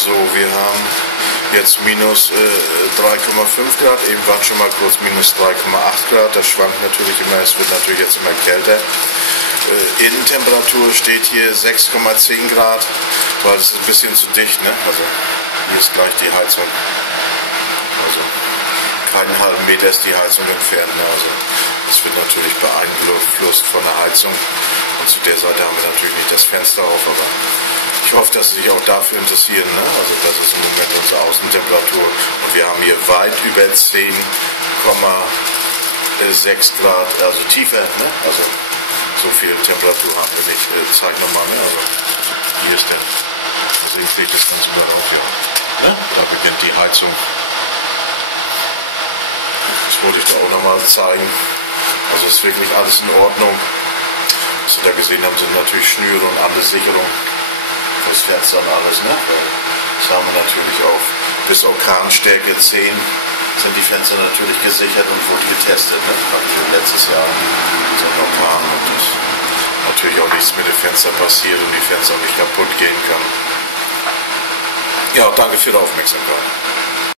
So, wir haben jetzt minus 3,5 Grad, eben waren schon mal kurz minus 3,8 Grad, das schwankt natürlich immer, es wird natürlich jetzt immer kälter. Innentemperatur steht hier 6,10 Grad, weil es ist ein bisschen zu dicht, ne? Also hier ist gleich die Heizung, also keinen halben Meter ist die Heizung entfernt, ne? Also es wird natürlich beeinflusst von der Heizung und zu der Seite haben wir natürlich nicht das Fenster auf, aber ich hoffe, dass Sie sich auch dafür interessieren, ne? Also das ist im Moment unsere Außentemperatur und wir haben hier weit über 10,6 Grad, also tiefer, ne? Also so viel Temperatur haben wir nicht. Zeig nochmal, ne? Also hier ist der, deswegen fliegt das ganz über auf, ja. Ne? Da beginnt die Heizung. Das wollte ich da auch nochmal zeigen. Also ist wirklich alles in Ordnung. Was Sie da gesehen haben, sind natürlich Schnüre und andere Sicherungen. Das Fenster und alles, ne? Das haben wir natürlich auf bis Orkanstärke 10 sind die Fenster natürlich gesichert und wurden getestet, ne? Letztes Jahr so ein Orkan und das natürlich auch nichts mit dem Fenster passiert und die Fenster auch nicht kaputt gehen können. Ja, danke für die Aufmerksamkeit.